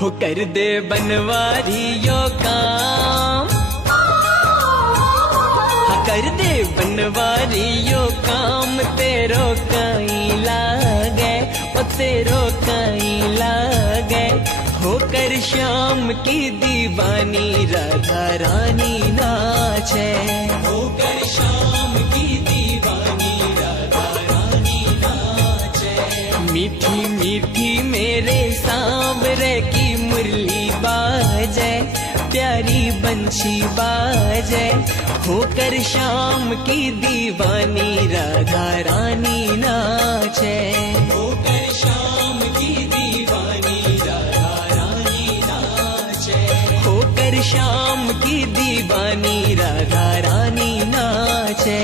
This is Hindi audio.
हो कर दे बनवारी यो काम, हाँ कर दे बनवारी यो काम, तेरो कहीं लागे ओ तेरो कहीं लागे। होकर श्याम की दीवानी राधा रानी नाचे, होकर श्याम की दीवानी राधा रानी नाचे। मीठी मीठी मेरे सांवरे की मुरली बाजे, प्यारी बंशी बाजे। होकर श्याम की दीवानी राधा रानी नाचे, होकर श्याम की दीवानी राधा रानी नाचे। होकर श्याम की दीवानी राधा रानी नाचे।